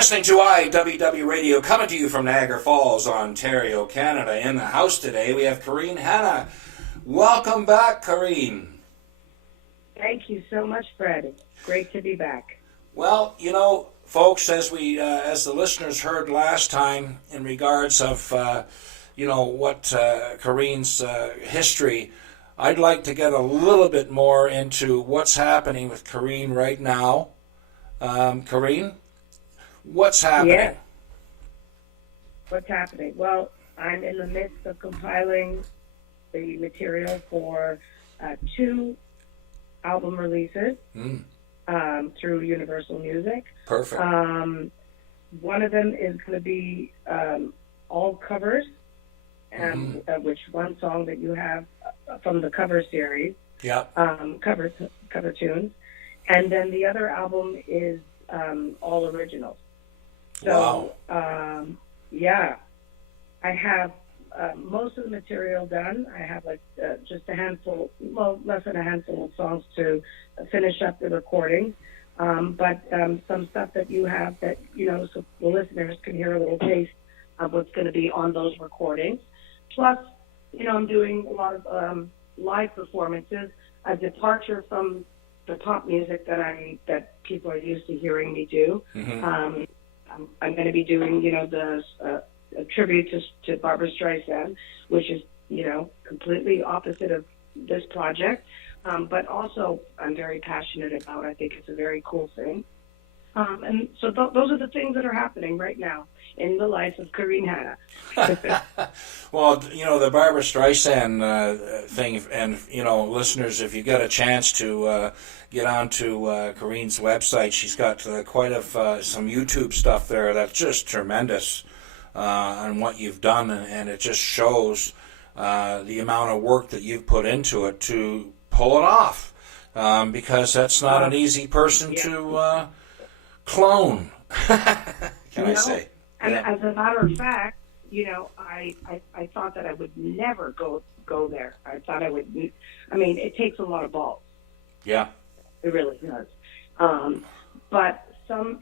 listening to IWW Radio, coming to you from Niagara Falls, Ontario, Canada. In the house today, we have KARINE Hanna. Welcome back, KARINE. Thank you so much, Fred. It's great to be back. Well, you know, folks, as the listeners heard last time, in regards of, what KARINE's history, I'd like to get a little bit more into what's happening with KARINE right now. KARINE, what's happening? Yeah. What's happening? Well, I'm in the midst of compiling the material for 2 album releases through Universal Music. Perfect. One of them is going to be all covers, which one song that you have from the cover series. Yeah. Cover tunes, and then the other album is all originals. So, wow. Yeah, I have most of the material done. I have just a handful, less than a handful of songs to finish up the recording. But some stuff that you have that, so the listeners can hear a little taste of what's going to be on those recordings. Plus, I'm doing a lot of live performances, a departure from the pop music that people are used to hearing me do. Mm-hmm. I'm going to be doing, a tribute to Barbra Streisand, which is, completely opposite of this project, but also I'm very passionate about. I think it's a very cool thing. And so those are the things that are happening right now in the life of KARINE Hanna. Well, the Barbra Streisand thing, and, listeners, if you get a chance to get onto KARINE's website, she's got quite some YouTube stuff there that's just tremendous on what you've done, and it just shows the amount of work that you've put into it to pull it off, because that's not an easy person to clone. Can I say? And as a matter of fact, I thought that I would never go there. I thought I would. I mean, it takes a lot of balls. Yeah, it really does. But some,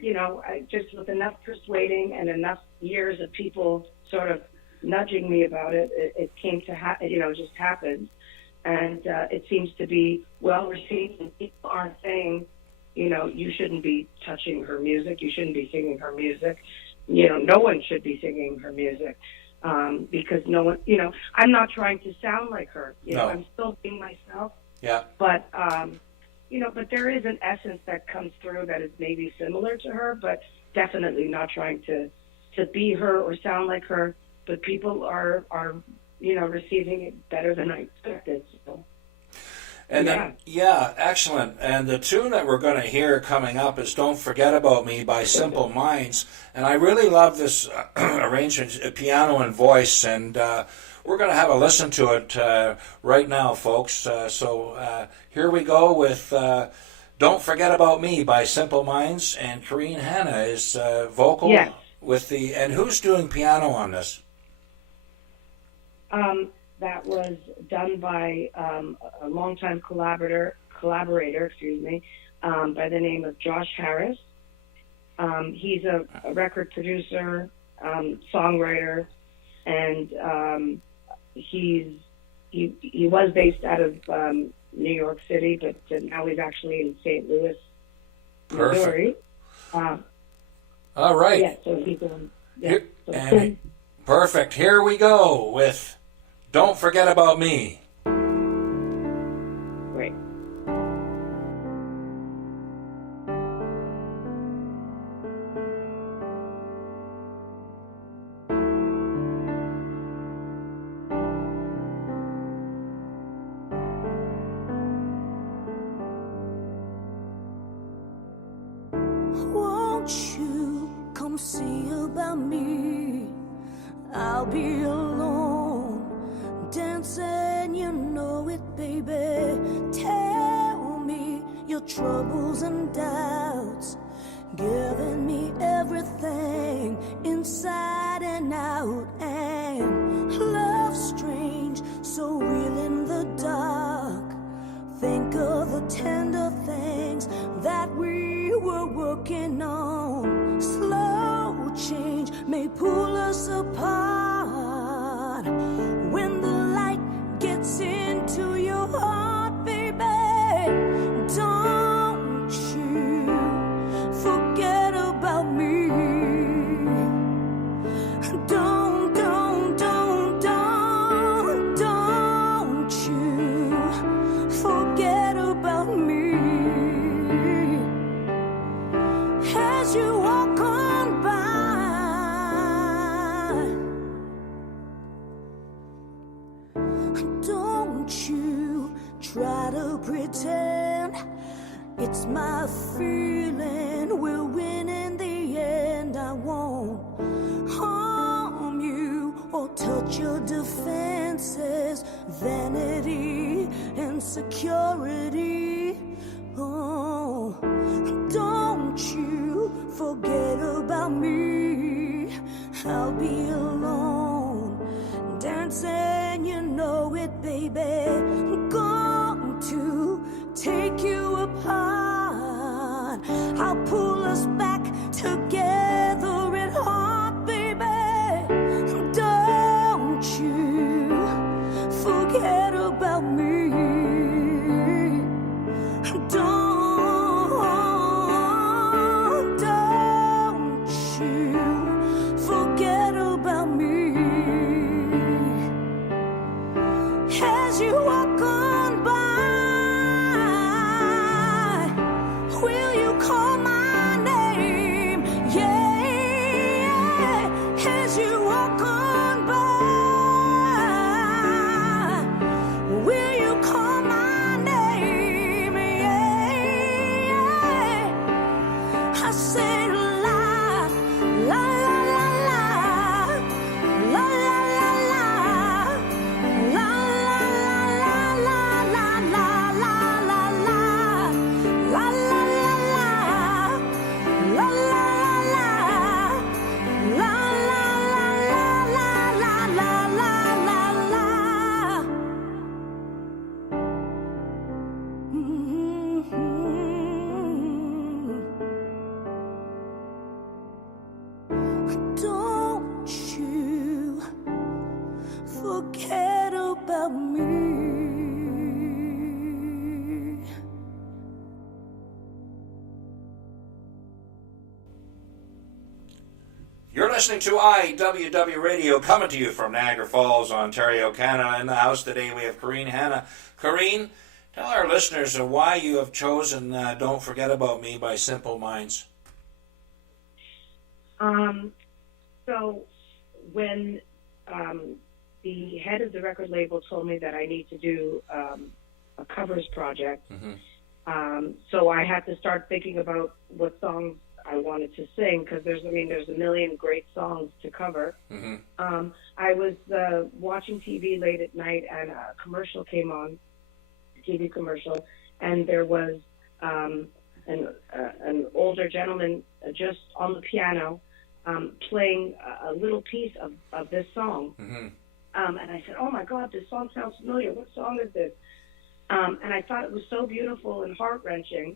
just with enough persuading and enough years of people sort of nudging me about it, it came to just happened, and it seems to be well received. And people aren't saying, you shouldn't be touching her music, you shouldn't be singing her music. No one should be singing her music, because no one, I'm not trying to sound like her. No. I'm still being myself. Yeah. But, but there is an essence that comes through that is maybe similar to her, but definitely not trying to be her or sound like her. But people are receiving it better than I expected. So. And then, excellent. And the tune that we're going to hear coming up is Don't Forget About Me by Simple Minds. And I really love this arrangement, piano and voice, and we're going to have a listen to it right now, folks. So here we go with Don't Forget About Me by Simple Minds, and KARINE Hanna is vocal with and who's doing piano on this? That was done by a longtime collaborator, by the name of Josh Harris. He's a record producer, songwriter, and he was based out of New York City, but now he's actually in St. Louis, Missouri. All right. Yeah, so he's perfect. Here we go with Don't Forget About Me. Great. Won't you come see about me? I'll be alone, dancing, you know it, baby. Tell me your troubles and doubts, giving me everything inside and out. And love strange, so real in the dark. Think of the tender things that we were working on. Slow as you walk on by. Don't you try to pretend it's my feeling. We'll win in the end. I won't harm you or touch your defenses, vanity, insecurity. Oh, don't you forget about me. I'll be alone, dancing, you know it, baby. Going to take you apart. I'll pull us back together in heart, baby. Don't you forget about me. Don't you forget about me. As you walk on by, will you call my name? Yeah, as you walk on by, will you call my name? Yeah, I say la, la, la, la, la, la, la, la, la, don't you forget about me. You're listening to IWW Radio, coming to you from Niagara Falls, Ontario, Canada. In the house today we have KARINE Hanna. KARINE, tell our listeners why you have chosen Don't Forget About Me by Simple Minds. So when the head of the record label told me that I need to do a covers project, so I had to start thinking about what songs I wanted to sing, because there's a million great songs to cover. I was watching TV late at night, and a commercial came on, a TV commercial, and there was an older gentleman just on the piano playing a little piece of this song. And I said, oh my God, this song sounds familiar. What song is this? And I thought it was so beautiful and heart-wrenching.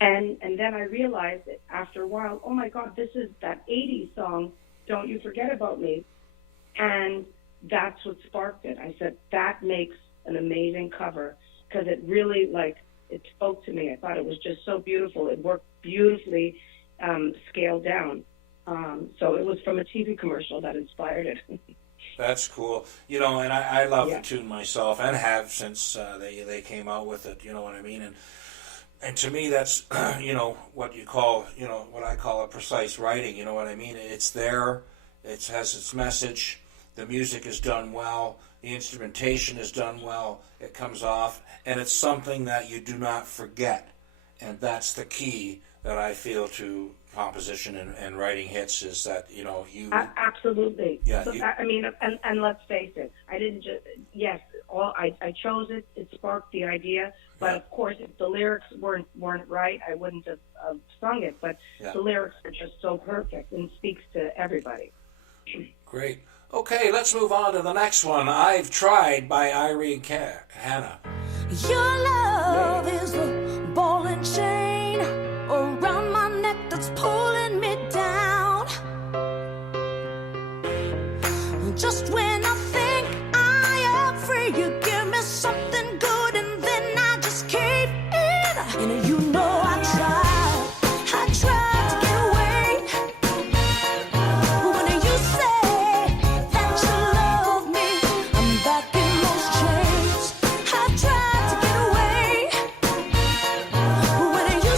And then I realized that after a while, oh my God, this is that 80s song, Don't You Forget About Me. And that's what sparked it. I said, that makes an amazing cover, because it really, it spoke to me. I thought it was just so beautiful. It worked beautifully scaled down. So it was from a TV commercial that inspired it. That's cool. You know, and I love the tune myself, and have since they came out with it, you know what I mean? And to me, that's, what you call, what I call a precise writing, you know what I mean? It's there, it has its message, the music is done well, the instrumentation is done well, it comes off, and it's something that you do not forget. And that's the key that I feel to composition and writing hits, is that, you absolutely. Yeah. So, and let's face it, I didn't just, yes, I chose it, it sparked the idea, but of course, if the lyrics weren't right, I wouldn't have sung it, but the lyrics are just so perfect and speaks to everybody. Great. Okay, let's move on to the next one. I've Tried by KARINE Hanna. Your love is the ball and chain around my neck that's pulling me down. Just when I think I am free, you give me something good, and then I just cave in. And you know I tried to get away. But when you say that you love me, I'm back in those chains. I tried to get away. But when you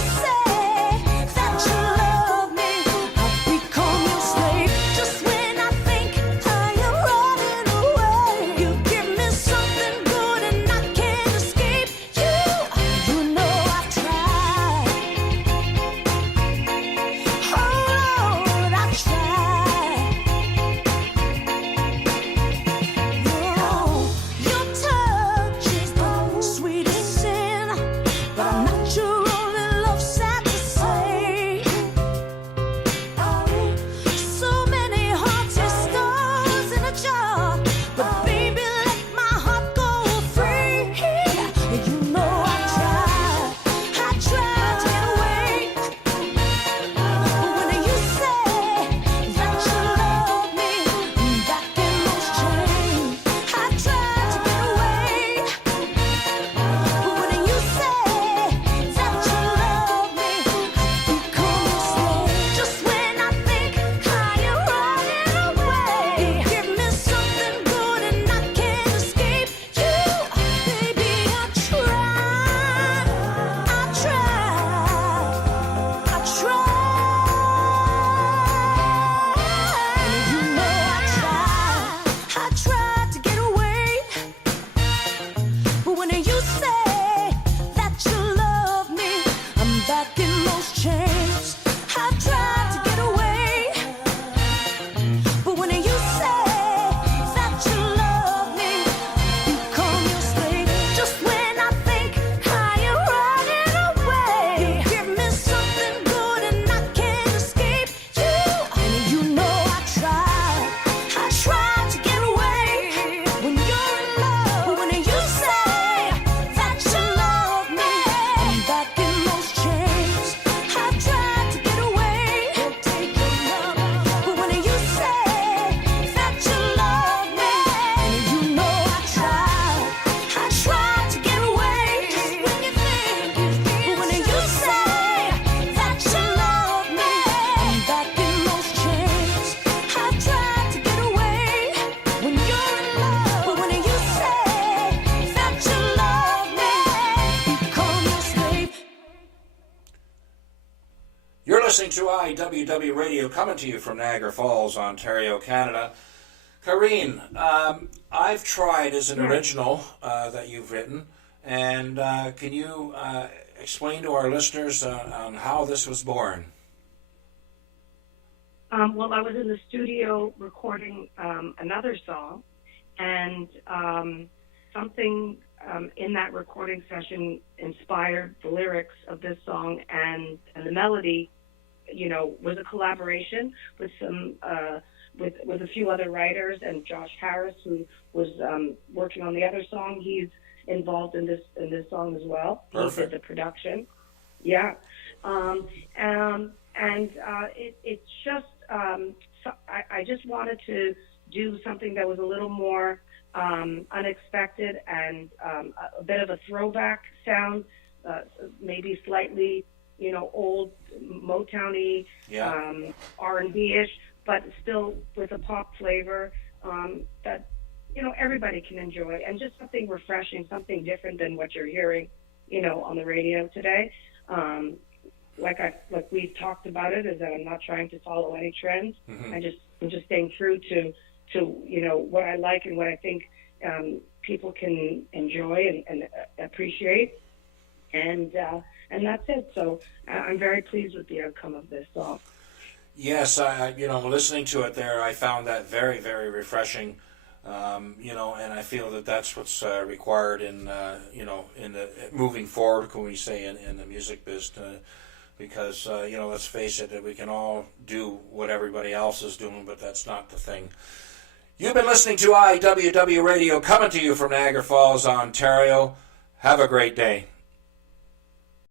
to IWW Radio, coming to you from Niagara Falls, Ontario, Canada. Karine, I've tried as an original that you've written, and can you explain to our listeners on how this was born? Well, I was in the studio recording another song, and something in that recording session inspired the lyrics of this song, and the melody, you know, was a collaboration with some with a few other writers, and Josh Harris, who was working on the other song, he's involved in this song as well. Perfect. He did the production. Yeah. It's just so I just wanted to do something that was a little more unexpected and a bit of a throwback sound, maybe slightly, you know, old Motown-y, R&B-ish, but still with a pop flavor that, you know, everybody can enjoy, and just something refreshing, something different than what you're hearing, you know, on the radio today. Like we've talked about it, is that I'm not trying to follow any trends. Mm-hmm. I'm just staying true to you know what I like and what I think people can enjoy and appreciate, and that's it. So I'm very pleased with the outcome of this song. Yes, you know, listening to it there, I found that very, very refreshing. You know, and I feel that that's what's required in you know, in the moving forward, can we say, in the music business. Because, you know, let's face it, that we can all do what everybody else is doing, but that's not the thing. You've been listening to IWW Radio, coming to you from Niagara Falls, Ontario. Have a great day.